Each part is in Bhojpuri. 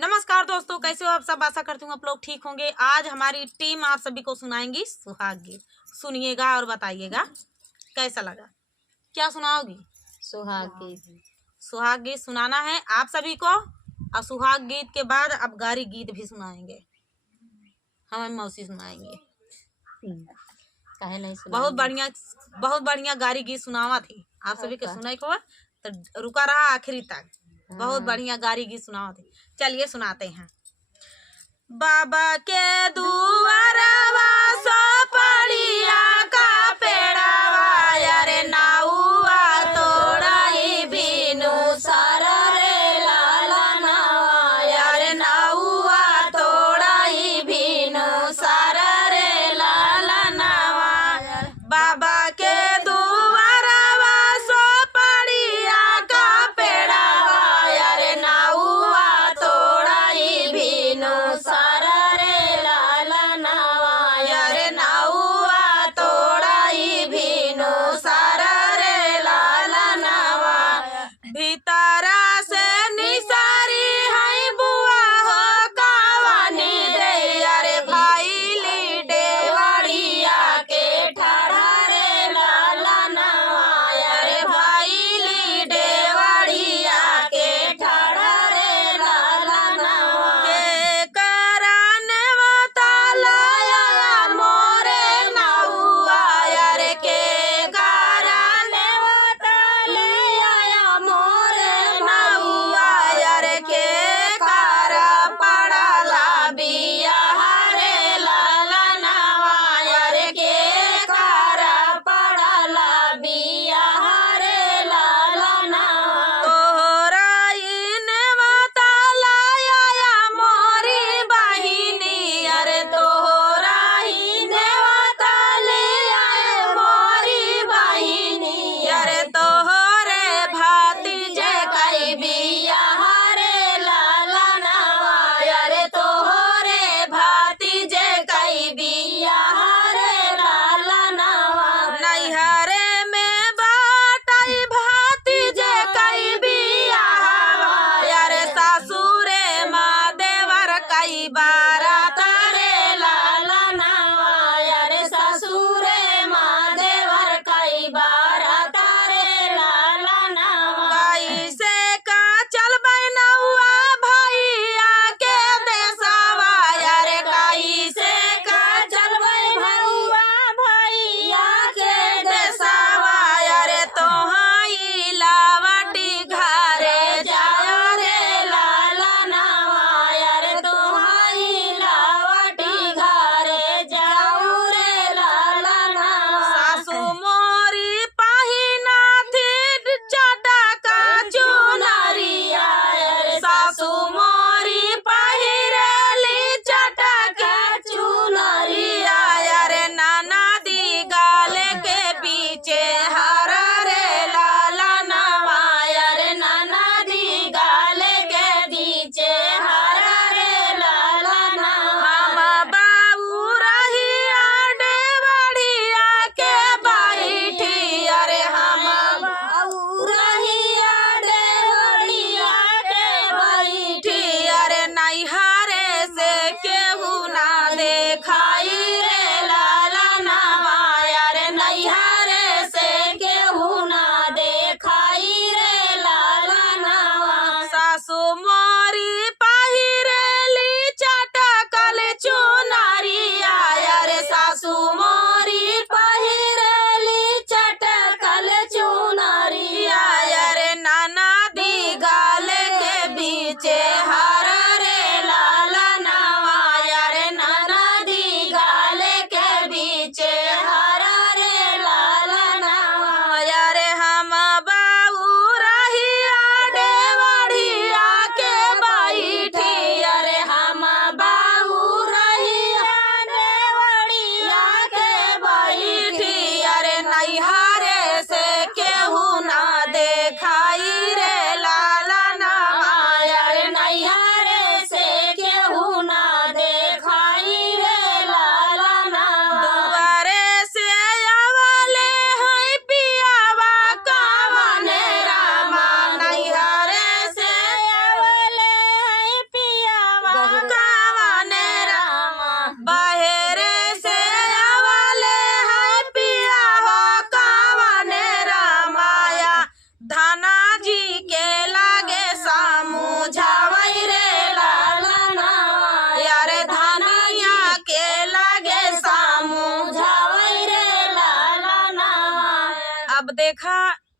नमस्कार दोस्तों, कैसे हो आप सब। आशा करती हूँ आप लोग ठीक होंगे। आज हमारी टीम आप सभी को सुनाएंगी सुहाग गीत। सुनिएगा और बताइएगा कैसा लगा। क्या सुनाओगी? सुहाग गीत। सुहाग गीत सुनाना है आप सभी को। और सुहाग गीत के बाद अब गारी गीत भी सुनाएंगे, हमें मौसी सुनाएंगे। काहे नहीं बहुत बढ़िया गारी गीत सुनावा थी आप सभी के सुनाई को। तो रुका रहा आखिरी तक। बहुत बढ़िया गारी गीत सुनावा थी। चलिए सुनाते हैं। बाबा के दुआरवा सो पड़िया का पेड़ावा, यारे नाउआ तोड़ाई बीनु सारा रे लाला नावा, यारे नाउआ तोड़ाई बीनु सारा रे लाला नावा। बाबा के दुआरवा सो पड़िया का पेड़ावा, यारे नाउआ तोड़ाई बीनु सारा रे लाला नावा, यारे नाउआ तोड़ाई बीनु सारा रे लाला नावा। भीतरा से निसारी है बुआ हो कावानी दे, यारे भाईली डेवड़िया के ठाड़ा रे लाला नावा, यारे भाईली डेवड़िया के ठाड़ा रे लाला नावा। के कराने वो तालाया मोरे नाउआ, यारे के कराने वो तालिया मोरे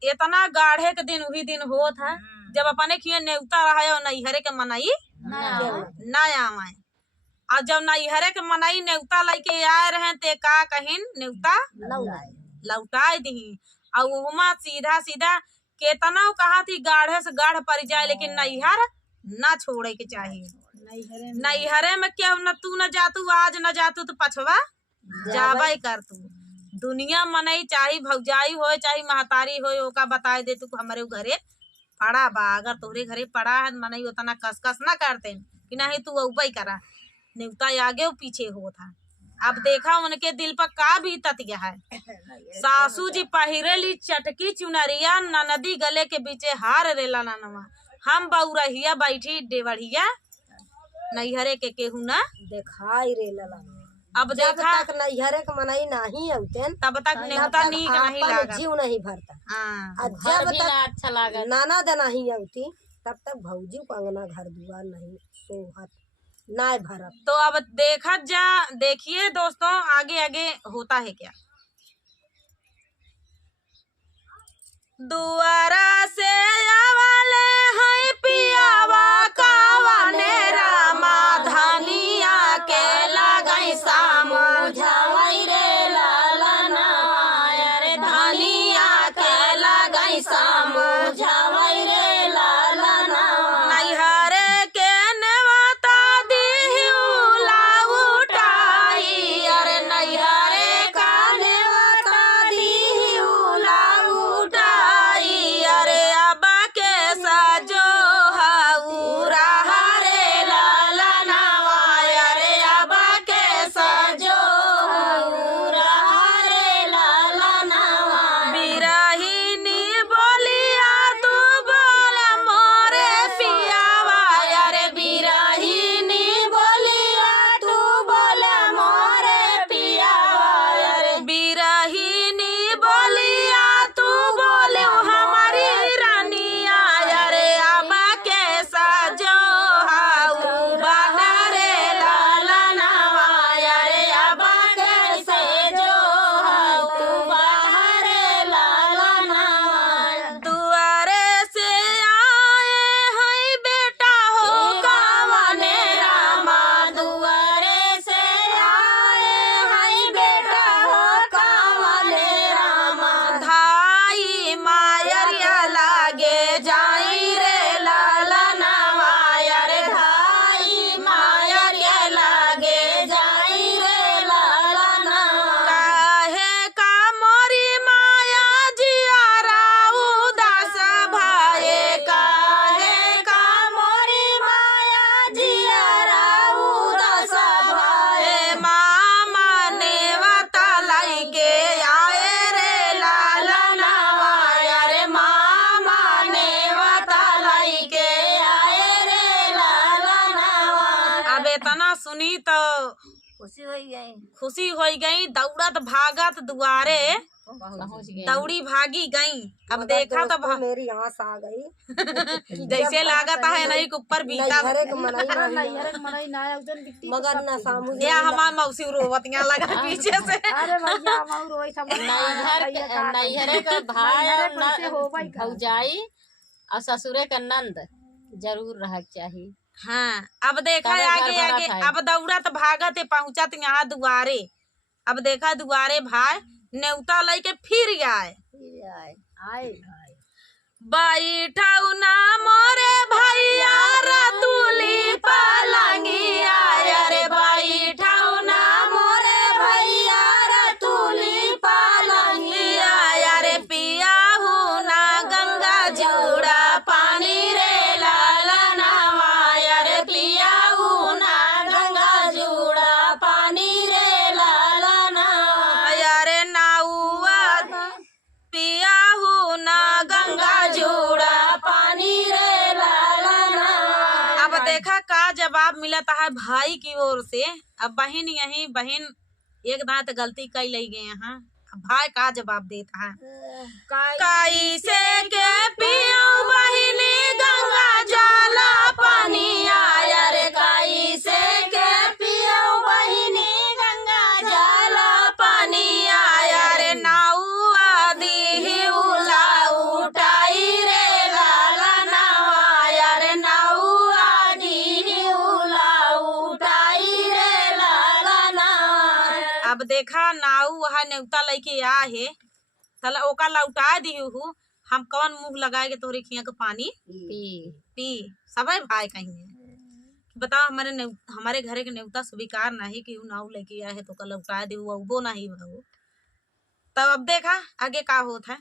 इतना गाढ़े के दिन वही दिन हो था जब अपने खिए नेवता रहा और नैहरे के मनाई ना आवे। और जब नैहरे के मनाई नेवता लेके आए रहे ते का कहिन नेवता लौटाए दी। और वहाँ सीधा सीधा केतना कहा थी गाढ़े से गाढ़ पड़ जाए लेकिन नैहर ना छोड़े के चाहिए। नैहरे में क्या न तू न जातू आज न जातू तो पछवा जाबे कर तू। दुनिया मनई चाहे भौजाई हो चाहे महतारी हो ओका बताए दे तू हमारे घरे पड़ा बा। अगर तोहरे घरे पड़ा है मनई उतना कसकस ना करते कि नहीं तू औबई करा। नेवता आगे और पीछे हो था। अब देखा उनके दिल पर का बीतत गया है। सासू जी पहिरेली चटकी चुनरिया ननदी गले के बीचे हार रेला ननवा। हम बउरहिया बैठी डेवढ़िया नैहरे के केहू ना देखाई रे लला। अब देखा तक नैहरे के मनाई नहीं औतेन तब तक नेवता नीक नहीं लागा। जीव नहीं भरता। हाँ। जब भी ना तक अच्छा लागत। नाना दे नहीं औती तब तक भौजी को अंगना घर दुआर नहीं सोहत ना भरत। तो अब देखा जा देखिए दोस्तों आगे आगे होता है क्या। दुआरा से आवले है पियावा कावने रामा धनिया के लगई समझावई रे लालना। अरे धनिया के लगई समझावई रे लालना। नैहरे के नेवता दिहु लाउटाई। अरे नैहरे का नेवता दिहु लाउटाई। अरे अबा के साजो हाउरा हरे लालनावा। अरे अबा के साजो हाउरा हरे लालनावा। बिरहिनी बोलिया तू बोल मोरे पियावा। अरे बिरहिनी बोलिया तू बोल मोरे पियावा। अरे बिरहिनी बोलिया तू बोले हमारी रानिया। अरे अबा के साजो हाउ बाहरे लालनावा। अरे अबा के साजो हाउ बाहरे लालनावा। दुआरे से आए हैं बेटा हो कावने रामा। दुआरे से आए हैं बेटा हो कावने रामा। धाई मायरिया लागे जाई रे लालनावा। अरे धाई मायरिया लागे जाई रे लालनावा। काहे का मोरी माया जियारा उदास भाए। काहे का मोरी माया जियारा उदास भाए। मामा नेवता लाइके आए रे लालनावा। अरे मामा नेवता लाइके आए रे लालनावा। अब इतना सुनी तो खुशी हो गई। खुशी हो गई। दौड़त भागत दुआरे पहुंच गए। दौड़ी भागी गई। अब देखा तो दोस्तों, मेरी आस आ गई। जैसे लागत है नहीं के ऊपर बीता नैहरे के मनाई नहीं मगर ना सामू या हमार मौसी रोवतियां लगा पीछे से। नैहरे का भाई और भौजाई और ससुरे का नंद जरूर रह चाहिए। हाँ। अब देखा तबे आगे घर आगे भरत है। अब दौड़त भागत पहुंचत यहाँ दुआरे। अब देखा दुआरे भाई नेवता लेके फिर आए। बैठाऊ ना मोरे भैया रतुली पलंगिया। अरे बैठाऊ ना मोरे भैया रतुली पलंगिया। अरे पियाहू ना गंगा जुड़ा पानी रे लालनावा। अरे पियाहू ना गंगा जुड़ा पानी रे लालनावा। अरे नाउआ पियाहू ना गंगा जुड़ा पानी रे लालनावा। अब देखा का जवाब मिलता है भाई की ओर से। अब बहन यही बहन एक दांत गलती कर ले गए यहाँ। अब भाई का जवाब देता है। कैसे के पियो बहिनी गंगा जला पानिया। अरे कैसे के पियो बहिनी गंगा जला पानिया। अरे नाउआ दिही उलाऊ देखा नाऊ वहाँ नेवता लेके आ है तला ओका लौटा दिहू हम कौन मुंह लगाए के तोहरे खिया के पानी पी पी सबे भाई कहीं बताओ हमारे घरे के नेवता स्वीकार नहीं कि नाऊ लेके आया है तो कल लौटा दे वो नहीं भाऊ। तब अब देखा आगे का होता है।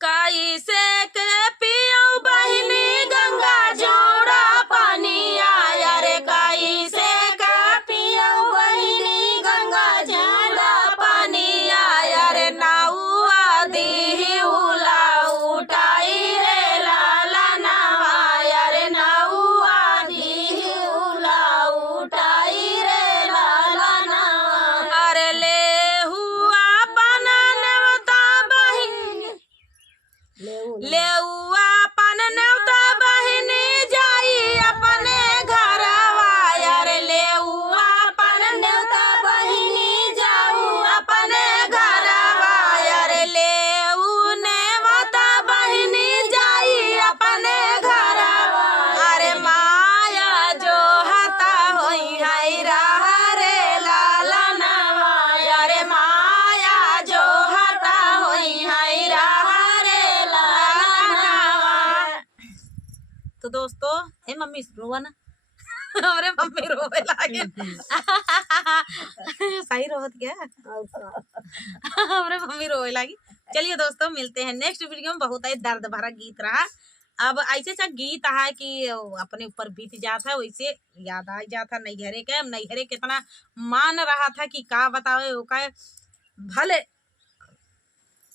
कैसे के पियो बहिनी गंगा जोड़ा पानी आया रे कैसे के पियो बहिनी गंगा जोड़ा पानी आया रे नाऊआ दी उला उठाई रे लाला नवाया रे नाऊआ दी उला उठाई रे लाला नवा अरे ले हुआ बना नेवता बहिनी लेउआ पन नेवता बहिनी जाई अपने घरवा यार लेउआ पन नेवता बहिनी जाऊ अपने घरवा यार लेउ नेवता बहिनी जाई अपने घरवा अरे माया जो हता होई है रहा रे लाला नवा अरे माया जो हता होई है रहा रे तो दोस्तों हे मम्मी रोवा ना अरे मम्मी रोवे लागे सही रोवत क्या अरे मम्मी रोवे लागी। चलिए दोस्तों मिलते हैं नेक्स्ट वीडियो में। बहुत ही दर्द भरा गीत रहा। अब ऐसे सा गीत है कि अपने ऊपर बीत जाता है वैसे याद आ जाता नैहरे के नैहरे कितना मान रहा था कि का बतावे वो का भले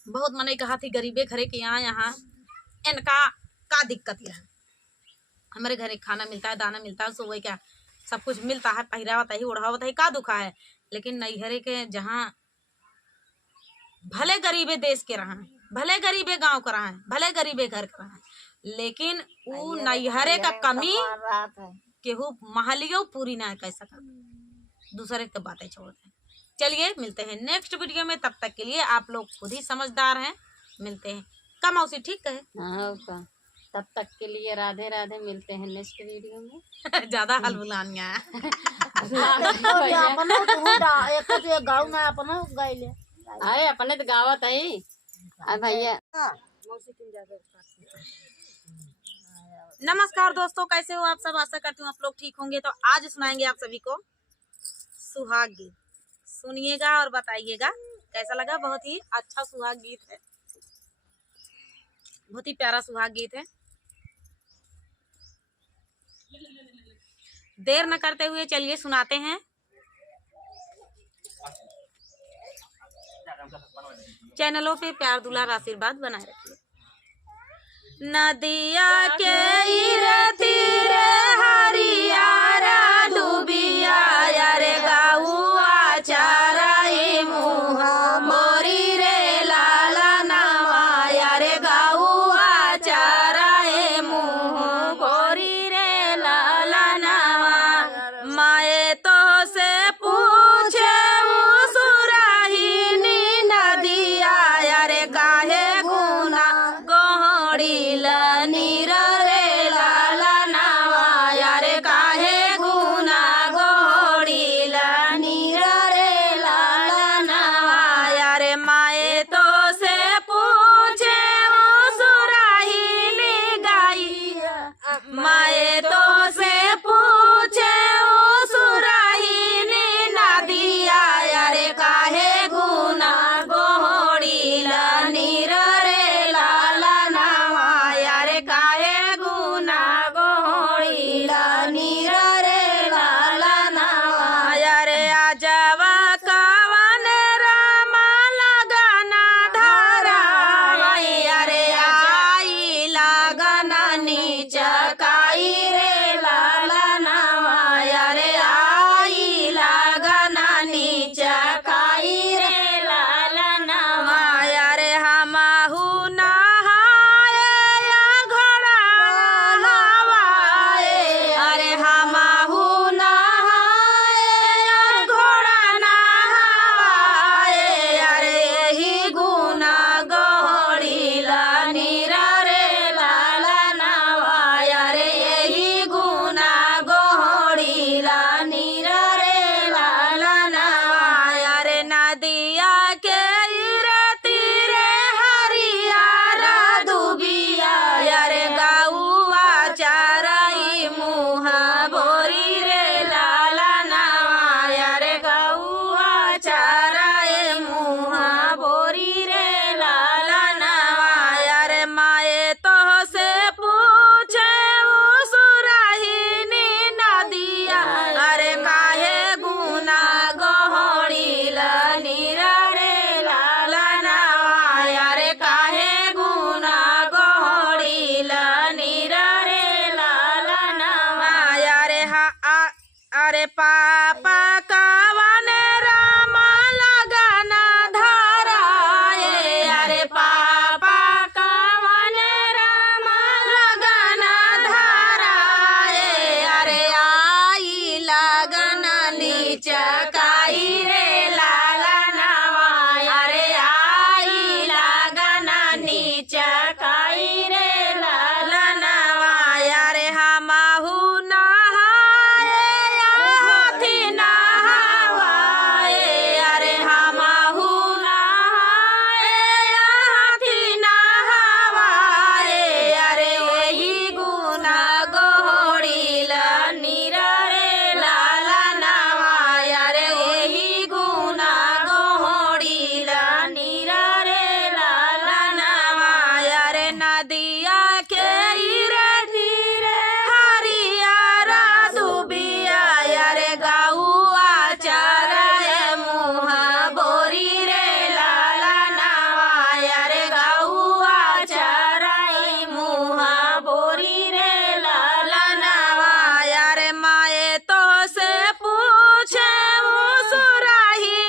बहुत मने कहा थी गरीबे घरे के यहाँ इनका का दिक्कत है। हमारे घरे खाना मिलता है दाना मिलता है सुबह क्या सब कुछ मिलता है पहरावत है ओढ़ावत है का दुखा है। लेकिन नैहरे के जहाँ भले गरीबे देश के रहा भले गरीबे गांव का रहा भले गरीबे घर का रहा लेकिन वो नैहरे का कमी केहू महलियो पूरी ना कर सका दूसरे की बातें छोड़ते हैं। चलिए मिलते हैं नेक्स्ट वीडियो में। तब तक के लिए आप लोग खुद ही समझदार हैं। मिलते हैं का मौसी ठीक है। तब तक के लिए राधे राधे। मिलते हैं नेक्स्ट वीडियो में। ज्यादा हल बुलानिया अरे अपने तो गावत है भैया। नमस्कार दोस्तों कैसे हो आप सब। आशा करती हूँ आप लोग ठीक होंगे। तो आज सुनाएंगे आप सभी को सुहाग गीत। सुनिएगा और बताइएगा कैसा लगा। बहुत ही अच्छा सुहाग गीत है बहुत ही प्यारा सुहाग गीत है। देर न करते हुए चलिए सुनाते हैं। चैनलों पे प्यार दुलार आशीर्वाद बनाए रखिए। नदिया के तीरे हरियारा डूबिया रे गाउआ चाराई मुहा मोरी रे लाला नवा रे गाउआ चाराए मुँह गोरी रे लाला नवा माए तो से पूछे सुराहीनी नदिया रे काहे गुना गोहड़ी नीर रे लाला नवा रे काहे गुना गोहड़ी नीर रे लाला नवा रे माए तो से पूछे सुराहीनी गाई माए तो से पूछे सुराहीनी नदिया रे काहे गुना गोहड़ी नीर रे लाला नवा रे काहे गुना गोहड़ी नीर रे लाला नवा रे आजवा कवन रामा लगना धारा रे आई लगना नीच काई अरे पापा कवन राम लगन धराए, अरे पापा कवन राम लगन धराए, अरे आई लगन नीचकाई रे लालनवा, अरे आई लगन नीचकाई रे लालनवा, अरे हमहु नहाए हाथी नहावाए, अरे हमहु नहाए हाथी नहावाए, अरे वही गुना गोहड़ील नीर रे लालनवा, अरे वही गुना गोहड़ील नीर रे लालनवा, अरे नदिया के इरे धीरे हरियारा दुबिया, अरे गौआ चराए मुहा बोरी रे लालनवा, अरे गौआ चराए मुहा बोरी रे लालनवा, अरे माए तो से पूछे मुसुराही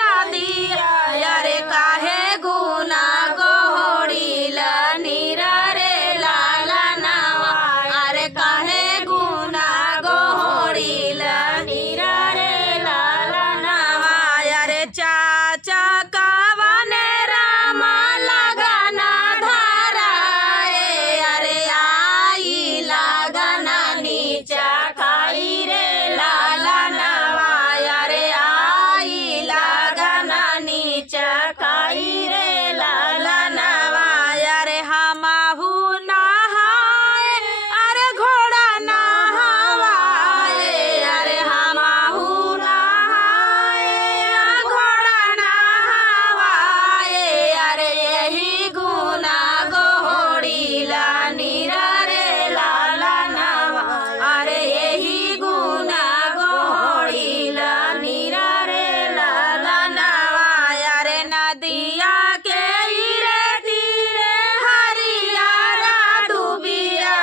नदिया, अरे काहे गुना गोहड़ील नीर रे लालनवा, अरे काहे गुना गोहड़ील नीर रे लालनवा, अरे चाचा कवन राम लगन धराए, अरे आई लगन नीचकाई रे लालनवा, अरे आई लगन नीचकाई रे लालनवा, अरे हमहु नहाए अरे घोड़ा नहावाए, अरे हमहु नहाए घोड़ा नहावाए, अरे यही गुना गोहड़ील नीर रे लालनवा, अरे यही गुना गोहड़ील नीर रे लालनवा, अरे नदिया के इरे धीरे हरियारा दुबिया,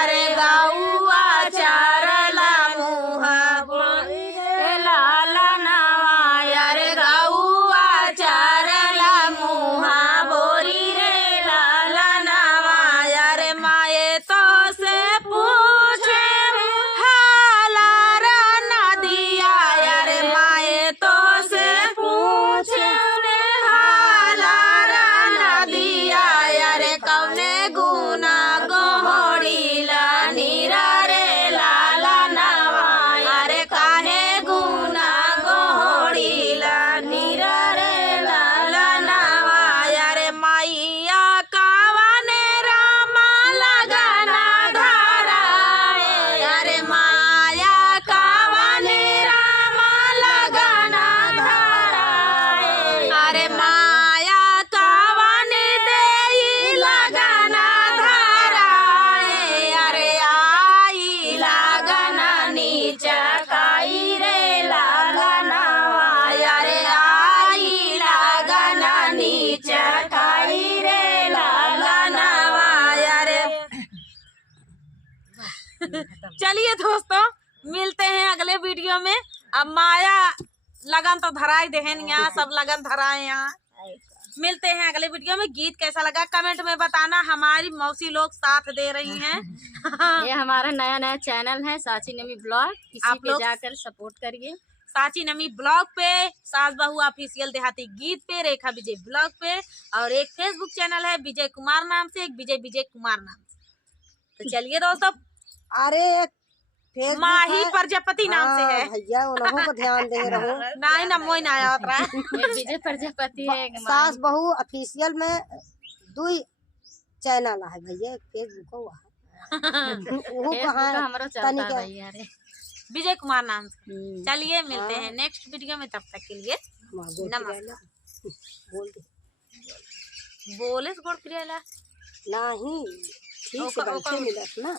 अरे गौआ चरला मुहा बोरी रे लालनवा, अरे गौआ चरला मुहा बोरी रे लालनवा, अरे माए तो से पूछे हालार नदिया, अरे माए तो से पूछे हालार नदिया, अरे कौने गुना गोहड़ील नीर रे लालनवा, अरे काहे गुना गोहड़ील नीर रे लालनवा, अरे मैया कवन राम लगन धराए, अरे माया कवन राम लगन धराए, अरे माया कवन देई लगन धराए, अरे आई लगन नीचकाई रे लालनवा, अरे आई लगन नीचकाई रे लालनवा, अरे चलिए दोस्तों, मिलते हैं अगले वीडियो में। अब माया लगन तो धराई देहन, यहाँ सब लगन धराए यहाँ। मिलते हैं अगले वीडियो में। गीत कैसा लगा कमेंट में बताना, हमारी मौसी लोग साथ दे रही हैं। ये हमारा नया चैनल है साची नमी ब्लॉग, इसी आप पे लोग जाकर सपोर्ट करिए। साची नमी ब्लॉग पे, सास बहू ऑफिशियल देहाती गीत पे, रेखा विजय ब्लॉग पे, और एक फेसबुक चैनल है विजय कुमार नाम से, एक विजय कुमार नाम से। तो चलिए दोस्तों, अरे फेसबुक माही है। प्रजापति नाम से है। भैया उन्हों को ध्यान दे रहो। नहीं ना मोई ना आया रहा। ये विजय प्रजापति है, एक सास बहू ऑफिशियल में 2 चैनल है भैया, फेसबुक वो फेसबुक कहाँ हमरो चलता है भैया रे। विजय कुमार नाम से। चलिए मिलते हैं नेक्स्ट वीडियो में, तब तक के लिए नमस्कार। बोल बोले गोड़ प्रियला नहीं ठीक से बैठे मिलत ना।